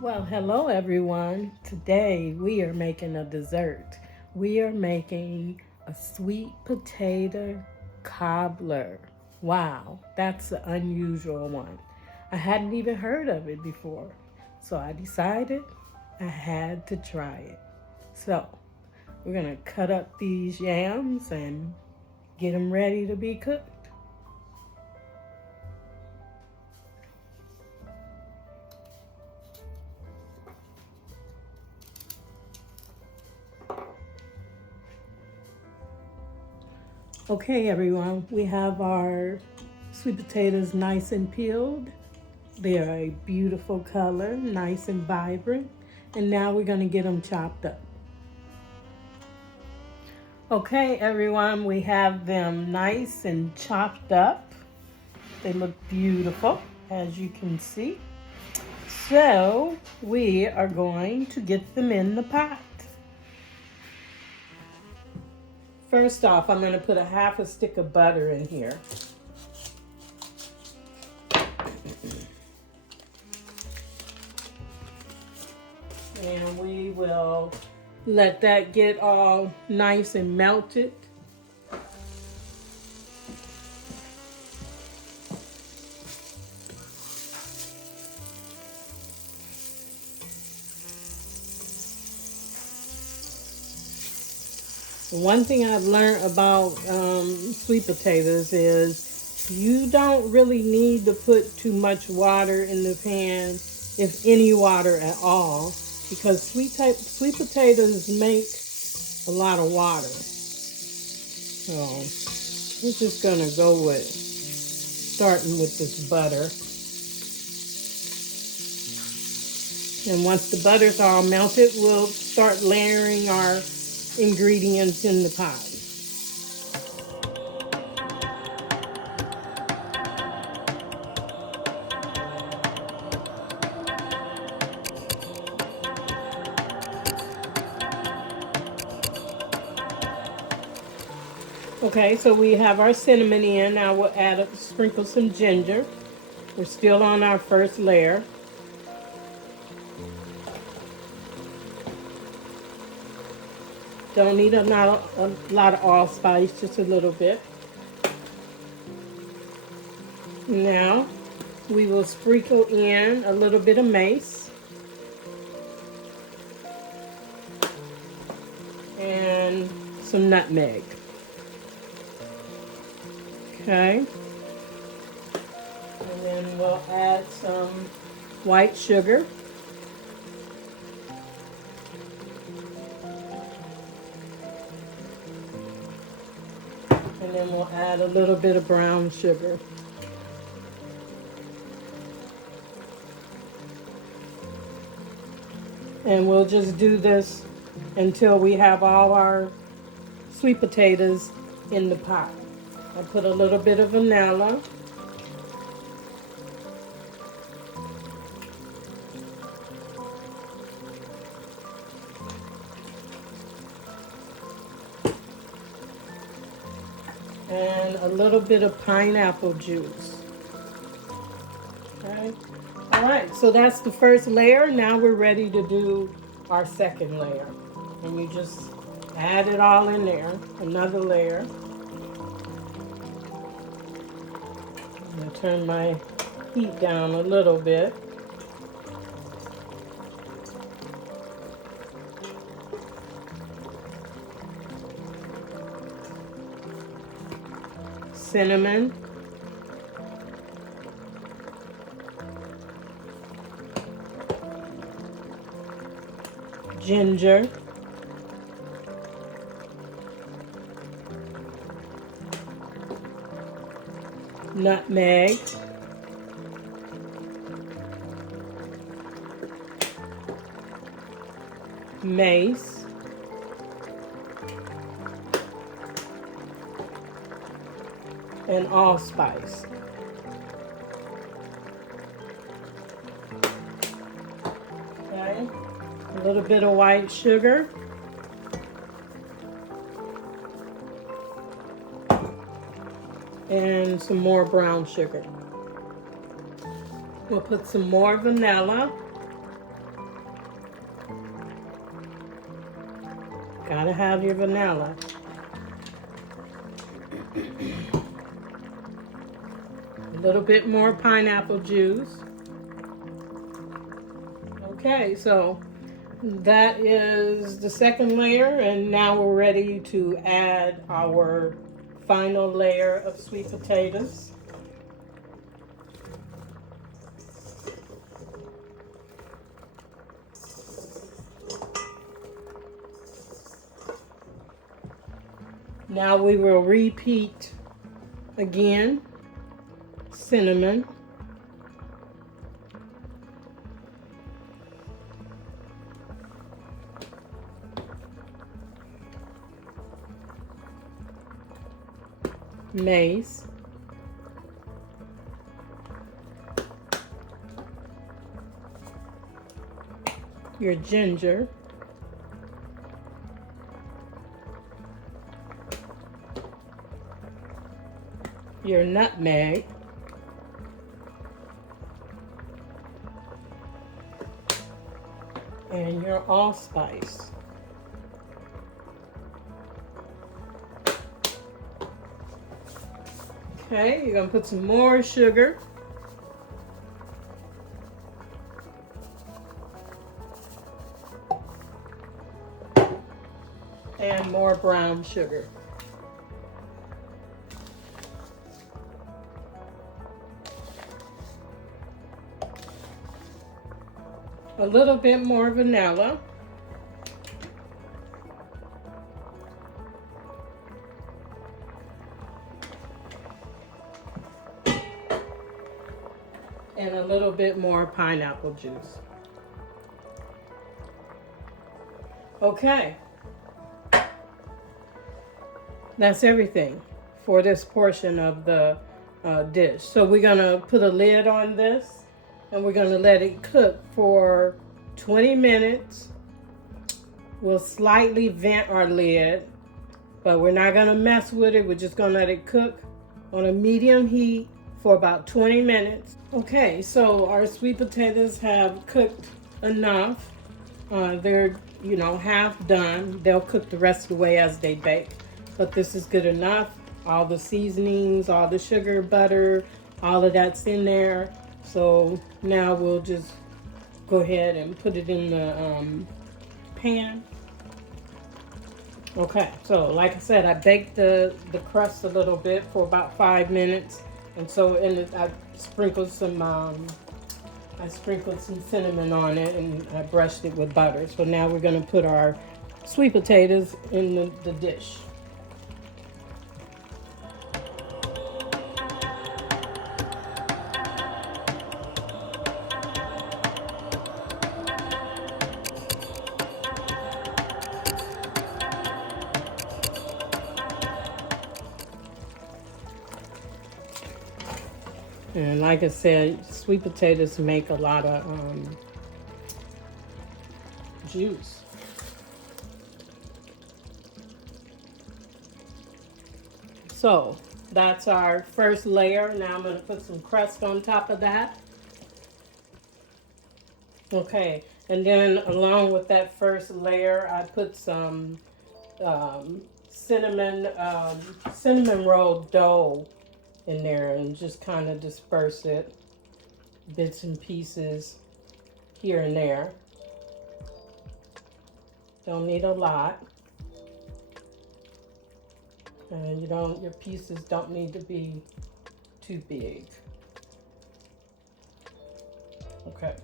Well, hello everyone. Today we are making a dessert. We are making a sweet potato cobbler. Wow, that's an unusual one. I hadn't even heard of it before. So I decided I had to try it. So we're going to cut up these yams and get them ready to be cooked. Okay, everyone, we have our sweet potatoes nice and peeled. They are a beautiful color, nice and vibrant. And now we're going to get them chopped up. Okay, everyone, we have them nice and chopped up. They look beautiful, as you can see. So we are going to get them in the pot. First off, I'm going to put a half a stick of butter in here. And we will let that get all nice and melted. One thing I've learned about sweet potatoes is you don't really need to put too much water in the pan, if any water at all, because sweet potatoes make a lot of water. So we're just gonna go with starting with this butter. And once the butter's all melted, we'll start layering our ingredients in the pot. Okay, so we have our cinnamon in. Now we'll sprinkle some ginger. We're still on our first layer. Don't need a lot of allspice, just a little bit. Now we will sprinkle in a little bit of mace and some nutmeg. Okay. And then we'll add some white sugar. And then we'll add a little bit of brown sugar. And we'll just do this until we have all our sweet potatoes in the pot. I'll put a little bit of vanilla. And a little bit of pineapple juice. Okay. All right, so that's the first layer. Now we're ready to do our second layer. And you just add it all in there, another layer. I'm gonna turn my heat down a little bit. Cinnamon, ginger, nutmeg, mace, and allspice. Okay, a little bit of white sugar. And some more brown sugar. We'll put some more vanilla. Gotta have your vanilla. A little bit more pineapple juice. Okay, so that is the second layer, and now we're ready to add our final layer of sweet potatoes. Now we will repeat again. Cinnamon. Mace. Your ginger. Your nutmeg. And your allspice. Okay, you're gonna put some more sugar. And more brown sugar. A little bit more vanilla. And a little bit more pineapple juice. Okay. That's everything for this portion of the dish. So we're gonna put a lid on this, and we're gonna let it cook for 20 minutes. We'll slightly vent our lid, but we're not gonna mess with it. We're just gonna let it cook on a medium heat for about 20 minutes. Okay, so our sweet potatoes have cooked enough. They're, half done. They'll cook the rest of the way as they bake, but this is good enough. All the seasonings, all the sugar, butter, all of that's in there. So now we'll just go ahead and put it in the pan. Okay, so like I said, I baked the crust a little bit for about 5 minutes, and so I sprinkled some cinnamon on it, and I brushed it with butter. So now we're gonna put our sweet potatoes in the dish. And like I said, sweet potatoes make a lot of juice. So that's our first layer. Now I'm going to put some crust on top of that. Okay, and then along with that first layer, I put some cinnamon roll dough in there, and just kind of disperse it, bits and pieces here and there. Don't need a lot, and your pieces don't need to be too big. Okay,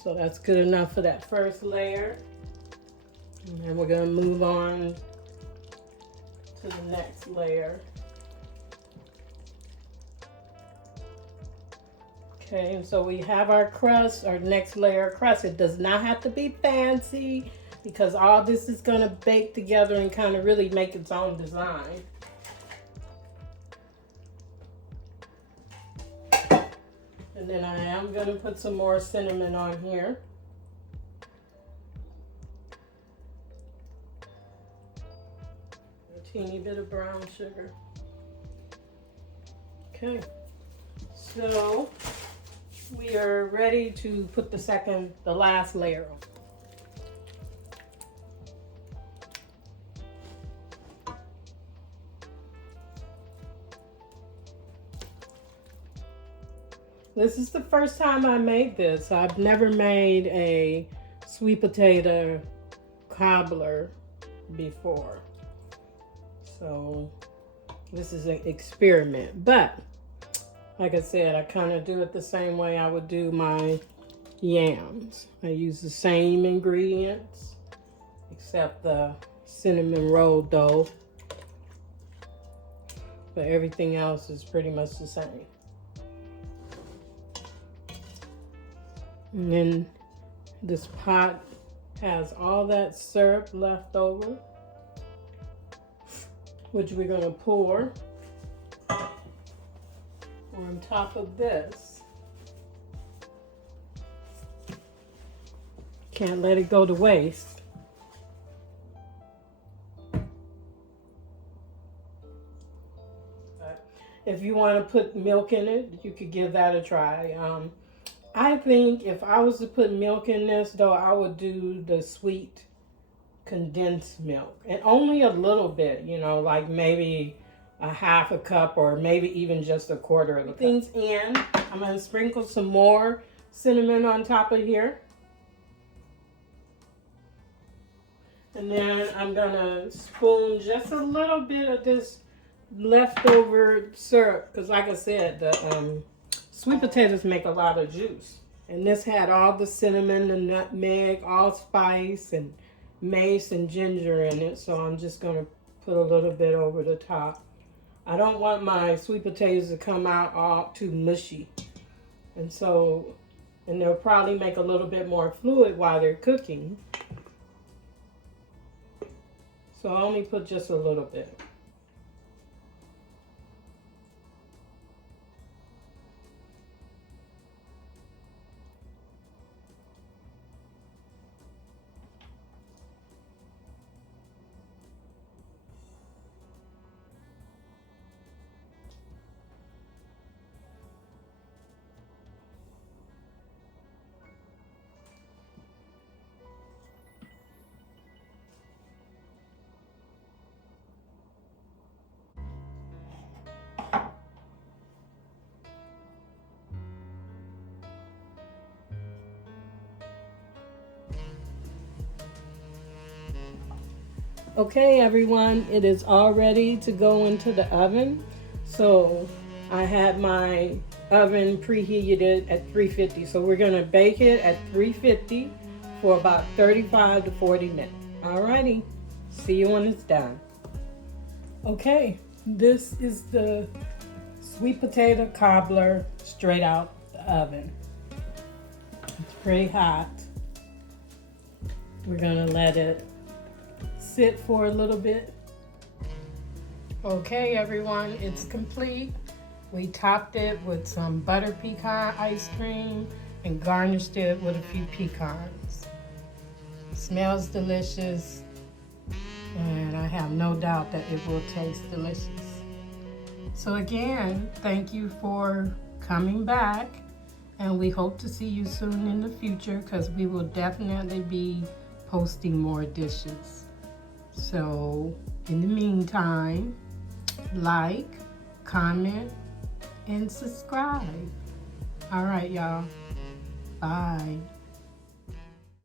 so that's good enough for that first layer, and then we're going to move on to the next layer. Okay, and so we have our crust, our next layer of crust. It does not have to be fancy, because all this is going to bake together and kind of really make its own design. And then I am going to put some more cinnamon on here. A teeny bit of brown sugar. Okay, so we are ready to put the last layer on. This is the first time I made this. I've never made a sweet potato cobbler before. So this is an experiment. But like I said, I kind of do it the same way I would do my yams. I use the same ingredients except the cinnamon roll dough. But everything else is pretty much the same. And then this pot has all that syrup left over, which we're going to pour on top of this. Can't let it go to waste. If you want to put milk in it, you could give that a try. I think if I was to put milk in this, though, I would do the sweet condensed milk. And only a little bit, you know, like maybe a half a cup or maybe even just a quarter of the things in. I'm going to sprinkle some more cinnamon on top of here. And then I'm going to spoon just a little bit of this leftover syrup. Because like I said, the sweet potatoes make a lot of juice. And this had all the cinnamon, the nutmeg, allspice, and mace and ginger in it. So I'm just going to put a little bit over the top. I don't want my sweet potatoes to come out all too mushy. And they'll probably make a little bit more fluid while they're cooking. So I only put just a little bit. Okay, everyone, it is all ready to go into the oven. So I had my oven preheated at 350. So we're gonna bake it at 350 for about 35 to 40 minutes. Alrighty, see you when it's done. Okay, this is the sweet potato cobbler straight out the oven. It's pretty hot. We're gonna let it sit for a little bit. Okay, everyone, it's complete. We topped it with some butter pecan ice cream and garnished it with a few pecans. Smells delicious, and I have no doubt that it will taste delicious. So again, thank you for coming back, and we hope to see you soon in the future because we will definitely be posting more dishes. So in the meantime, like, comment, and subscribe. All right, y'all. Bye.